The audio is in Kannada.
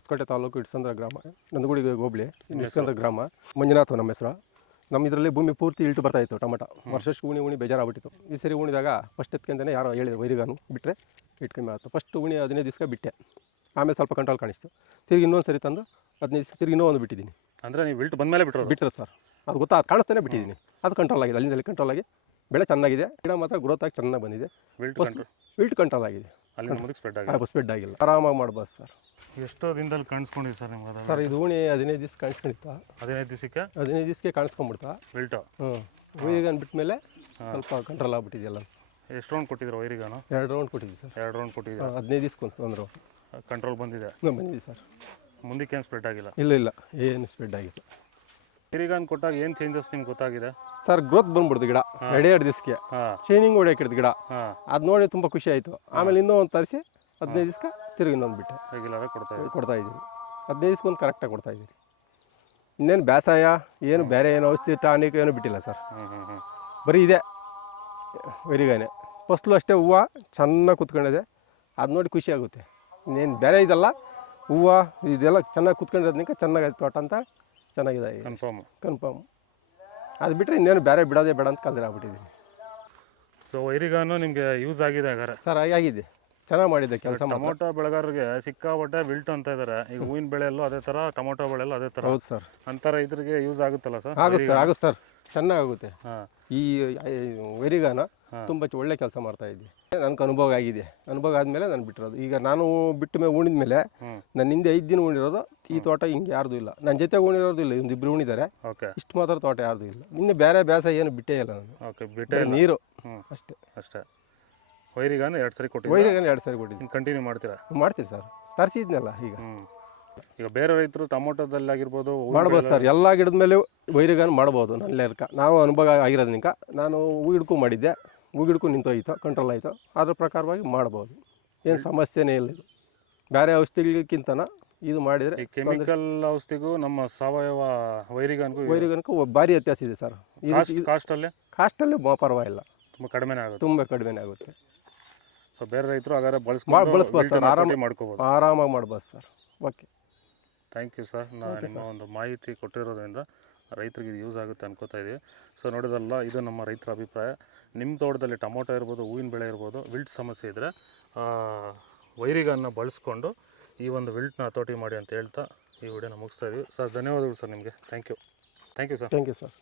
ಹೊಸಕೋಟೆ ತಾಲೂಕು ಇಟ್ಸಂದ್ರ ಗ್ರಾಮ ನಂದಗುಡಿ ಹೋಬಳಿ ಇಟ್ಸಂದ್ರ ಗ್ರಾಮ ಮಂಜುನಾಥ್ ನಮ್ಮ ಹೆಸರು. ನಮ್ಮ ಇದರಲ್ಲಿ ಭೂಮಿ ಪೂರ್ತಿ ಇಳ್ಟು ಬರ್ತಾ ಇತ್ತು ಟೊಮಟ. ವರ್ಷಕ್ಕೆ ಉಣಿ ಉಣಿ ಬೇಜಾರಾಗ್ಬಿಟ್ಟಿತ್ತು. ಈ ಸರಿ ಉಣಿದಾಗ ಫಸ್ಟ್ ಎತ್ಕೊಂಡೇ ಯಾರೋ ಹೇಳಿದ್ರು ವೈರಿಗಾನು ಬಿಟ್ಟರೆ ಇಟ್ಟು ಕಮ್ಮಿ ಆಯಿತು ಫಸ್ಟ್ ಉಣಿ ಹದಿನೈದು ದಿವಸ ಬಿಟ್ಟೆ. ಆಮೇಲೆ ಸ್ವಲ್ಪ ಕಂಟ್ರೋಲ್ ಕಾಣಿಸ್ತು. ತಿರುಗಿ ಇನ್ನೊಂದು ಸರಿ ತಂದು ಹದಿನೈದು ದಿವಸ ತಿರುಗಿ ಇನ್ನೂ ಒಂದು ಬಿಟ್ಟಿದ್ದೀನಿ. ಅಂದರೆ ನೀವು ವಿಲ್ಟ್ ಬಂದಮೇಲೆ ಬಿಟ್ಟರು ಬಿಟ್ಟರೆ ಸರ್ ಅದು ಗೊತ್ತಾ? ಅದು ಕಾಣಿಸ್ತಾನೆ ಬಿಟ್ಟಿದ್ದೀನಿ. ಅದು ಕಂಟ್ರೋಲ್ ಆಗಿದೆ. ಅಲ್ಲಿಂದಲ್ಲಿ ಕಂಟ್ರೋಲ್ ಆಗಿ ಬೆಳೆ ಚೆನ್ನಾಗಿದೆ. ಗಿಡ ಮಾತ್ರ ಗ್ರೋತ್ ಆಗಿ ಚೆನ್ನಾಗಿ ಬಂದಿದೆ. ಇಳಿಟು ವಿಲ್ಟ್ ಕಂಟ್ರೋಲ್ ಆಗಿದೆ. ಅಲ್ಲಿ ಮುಂದಕ್ಕೆ ಸ್ಪ್ರೆಡ್ ಆಗಿದೆ. ಆಗಿಲ್ಲ. ಆರಾಮಾಗಿ ಮಾಡ್ಬೋದು ಸರ್. ಎಷ್ಟೋ ದಿನದಲ್ಲಿ ಕಾಣಿಸ್ಕೊಂಡಿದೆ ಸರ್ ನಿಮ್ಗೆ ಅದು ಸರ್ ಇದು ಓಣಿ ಹದಿನೈದು ದಿವಸ ಕಾಣಿಸ್ಕೊಂಡಿತ್ತಾ. ಹದಿನೈದು ದಿವಸಕ್ಕೆ? ಹದಿನೈದು ದಿವಸಕ್ಕೆ ಕಾಣಿಸ್ಕೊಂಡ್ಬಿಡ್ತಾ. ವಿಲ್ಟು ಹ್ಞೂ. ಈಗ ಅಂದ್ಬಿಟ್ಮೇಲೆ ಸ್ವಲ್ಪ ಕಂಟ್ರೋಲ್ ಆಗ್ಬಿಟ್ಟಿದೆಯಲ್ಲ ಎಷ್ಟು ರೌಂಡ್ ಕೊಟ್ಟಿದ್ರು ವೈರಿಗಾನು ಎರಡು ರೌಂಡ್ ಕೊಟ್ಟಿದ್ವಿ ಸರ್. ಎರಡು ರೌಂಡ್ ಕೊಟ್ಟಿದ್ದೀರಾ ಹದಿನೈದು ದಿವ್ಸಕ್ಕೆ ಒಂದು ರೌಂಡ್ ಕಂಟ್ರೋಲ್ ಬಂದಿದೆ? ಬಂದಿದೆ ಸರ್. ಮುಂದಕ್ಕೆ ಏನು ಸ್ಪ್ರೆಡ್ ಆಗಿಲ್ಲ? ಇಲ್ಲ ಇಲ್ಲ. ಏನು ಸ್ಪ್ರೆಡ್ ಆಗಿಲ್ಲ. ವೈರಿಗಾನ್ ಕೊಟ್ಟಾಗ ಏನು ಚೇಂಜಸ್ ನಿಮ್ಗೆ ಗೊತ್ತಾಗಿದೆ? ಸರ್ ಗ್ರೋತ್ ಬಂದ್ಬಿಡ್ತು ಗಿಡ. ಎರಡೇ ಎರಡು ದಿವಸಕ್ಕೆ. ಚೈನಿಂಗ್ ಶೈನಿಂಗ್ ಗಿಡ. ಹಾಂ. ಅದು ನೋಡಿ ತುಂಬ ಖುಷಿ ಆಯಿತು. ಆಮೇಲೆ ಇನ್ನೂ ಒಂದು ತರಿಸಿ ಹದಿನೈದು ದಿವ್ಸಕ್ಕೆ ತಿರುಗಿ ಇನ್ನೊಂದು ಬಿಟ್ಟೆ ಕೊಡ್ತಾ ಕೊಡ್ತಾ ಇದ್ದೀವಿ. ಹದಿನೈದು ದಿವ್ಸಕ್ಕೆ ಒಂದು ಕರೆಕ್ಟಾಗಿ ಕೊಡ್ತಾ ಇದ್ದೀವಿ ಇನ್ನೇನು ಬೇಸಾಯ ಏನು ಬೇರೆ ಏನು ಔಷಧಿ ಟಾನಿಕ್ ಏನು ಬಿಟ್ಟಿಲ್ಲ ಸರ್. ಹ್ಞೂ ಹ್ಞೂ ಹ್ಞೂ ಬರೀ ಇದೆ. ವರಿಗಾನೆ ಫಸ್ಲು ಅಷ್ಟೇ ಹೂವು ಚೆನ್ನಾಗಿ ಕುತ್ಕೊಂಡಿದೆ. ಅದು ನೋಡಿ ಖುಷಿ ಆಗುತ್ತೆ. ಇನ್ನೇನು ಬೇರೆ ಇದಲ್ಲ. ಹೂವು ಇದೆಲ್ಲ ಚೆನ್ನಾಗಿ ಕುತ್ಕೊಂಡಿರೋದ್ನಿಕ ಚೆನ್ನಾಗೈತೆ ತೋಟ ಅಂತ ಚೆನ್ನಾಗಿದೆ ಈಗ ಕನ್ಫರ್ಮ್ ಕನ್ಫರ್ಮ್ ಅದು ಬಿಟ್ಟರೆ ಇನ್ನೇನು ಬೇರೆ ಬಿಡೋದೇ ಬೇಡ ಅಂತ ಕಲ್ದಿರ ಆಗ್ಬಿಟ್ಟಿದ್ದೀನಿ ಸೊ ವೈರಿಗಾನು ನಿಮಗೆ ಯೂಸ್ ಆಗಿದೆ ಹಾಗಾದ್ರೆ? ಸರ್ ಆಗಿದೆ. ಚೆನ್ನಾಗಿ ಮಾಡಿದೆ ಕೆಲಸ ಟೊಮೊಟೊ ಬೆಳೆಗಾರರಿಗೆ ಸಿಕ್ಕಾಪಟ್ಟೆ ವಿಲ್ಟ್ ಅಂತ ಇದ್ದಾರೆ ಈಗ ಹೂವಿನ ಬೆಳೆಯಲ್ಲೂ ಅದೇ ಥರ ಟೊಮೊಟೊ ಬೆಳೆಯಲ್ಲೂ ಅದೇ ಥರ ಹೌದು ಸರ್. ಅಂಥರ ಇದ್ರಿಗೆ ಯೂಸ್ ಆಗುತ್ತಲ್ಲ ಸರ್ ಆಗುತ್ತೆ ಸರ್ ಆಗುತ್ತೆ ಸರ್. ಚೆನ್ನಾಗುತ್ತೆ ಹಾಂ. ಈ ವೈರಿಗಾನ ತುಂಬ ಒಳ್ಳೆ ಕೆಲಸ ಮಾಡ್ತಾ ಇದ್ದೆ. ನನಗೆ ಅನುಭವ ಆಗಿದೆ. ಅನುಭವ ಆದಮೇಲೆ ನಾನು ಬಿಟ್ಟಿರೋದು. ಈಗ ನಾನು ಬಿಟ್ಟ ಮೇಲೆ ಉಣಿದ ಮೇಲೆ ನನ್ನ ಹಿಂದೆ ಐದು ದಿನ ಉಣಿರೋದು ಈ ತೋಟ ಹಿಂಗೆ ಯಾರ್ದು ಇಲ್ಲ. ನನ್ನ ಜೊತೆ ಉಣಿರೋದು ಇಲ್ಲ ಒಂದು ಇಬ್ಬರು ಉಣಿದ್ದಾರೆ ಓಕೆ. ಇಷ್ಟು ಮಾತ್ರ ತೋಟ ಯಾರ್ದು ಇಲ್ಲ. ಇನ್ನು ಬೇರೆ ಬೇಸಾಯ ಏನು ಬಿಟ್ಟೇ ಇಲ್ಲ ನಾನು. ನೀರು. ಅಷ್ಟೇ. ಅಷ್ಟೇ. ವೈರಿಗಾನ ಎರಡು ಸರಿ ಕೊಟ್ಟು ವೈರಿಗಾನ ಎರಡು ಸರಿ ಕೊಟ್ಟಿದ್ದೀನಿ. ಕಂಟಿನ್ಯೂ ಮಾಡ್ತೀರಾ? ಮಾಡ್ತೀವಿ ಸರ್. ತರಿಸಿದ್ನಲ್ಲ ಈಗ. ಈಗ ಬೇರೆ ರೈತರು ಟೊಮೊಟೊದಲ್ಲಿ ಆಗಿರ್ಬೋದು ಮಾಡ್ಬೋದು ಸರ್. ಎಲ್ಲ ಗಿಡದ ಮೇಲೆ ವೈರಿಗಾನ ಮಾಡ್ಬೋದು. ನನ್ನ ಲೆಕ್ಕ ನಾವು ಅನುಭವ ಆಗಿರೋದ್ರಿಂದ ನಾನು ಹೂ ಹಿಡ್ಕೊಂಡು ಮಾಡಿದ್ದೆ. ಹೂ ಗಿಡಕ್ಕೂ ನಿಂತೋಯ್ತು ಕಂಟ್ರೋಲ್ ಆಯಿತು. ಅದ್ರ ಪ್ರಕಾರವಾಗಿ ಮಾಡ್ಬೋದು. ಏನು ಸಮಸ್ಯೆನೇ ಇಲ್ಲ ಇದು. ಬೇರೆ ಔಷಧಿಗಳಿಗಿಂತನ ಇದು ಮಾಡಿದರೆ ಕೆಮಿಕಲ್ ಔಷಧಿಗೂ ನಮ್ಮ ಸಾವಯವ ವೈರಿಗನ್ಗೂ ವೈರಿಗಾನಕ್ಕೂ ಭಾರಿ ವ್ಯತ್ಯಾಸ ಇದೆ ಸರ್. ಕಾಸ್ಟಲ್ಲೇ ಕಾಸ್ಟ್ ಕಾಸ್ಟಲ್ಲೇ ಪರವಾಗಿಲ್ಲ. ತುಂಬ ಕಡಿಮೆನೇ ಆಗುತ್ತೆ. ತುಂಬ ಕಡಿಮೆನೇ ಆಗುತ್ತೆ. ಸೊ ಬೇರೆ ರೈತರು ಹಾಗಾದ್ರೆ ಬಳಸ್ಕೊಂಡು ಬಳಸ್ಬೋದು ಸರ್, ಆರಾಮಾಗಿ ಮಾಡ್ಕೋಬೋದು. ಆರಾಮಾಗಿ ಮಾಡ್ಬೋದು sir. Okay. Thank you sir ನಾನು ನಿಮ್ಮ ಒಂದು ಮಾಹಿತಿ ಕೊಟ್ಟಿರೋದ್ರಿಂದ ರೈತರಿಗೆ ಇದು ಯೂಸ್ ಆಗುತ್ತೆ ಅನ್ಕೋತಾ ಇದ್ದೀವಿ ಸೊ ನೋಡೋದಲ್ಲ ಇದು ನಮ್ಮ ರೈತರ ಅಭಿಪ್ರಾಯ. ನಿಮ್ಮ ತೋಟದಲ್ಲಿ ಟೊಮೊಟೊ ಇರ್ಬೋದು, ಹೂವಿನ ಬೆಳೆ ಇರ್ಬೋದು ವಿಲ್ಟ್ ಸಮಸ್ಯೆ ಇದ್ದರೆ ವೈರಿಗನ್ನ ಬಳಸ್ಕೊಂಡು ಈ ಒಂದು ವಿಲ್ಟ್ನ ಹತೋಟಿ ಮಾಡಿ ಅಂತ ಹೇಳ್ತಾ ಈ ವಿಡಿಯೋನ ಮುಗಿಸ್ತಾ ಇದ್ದೀವಿ ಸರ್ ಧನ್ಯವಾದಗಳು ಸರ್ ನಿಮಗೆ. Thank you thank you sir thank you sir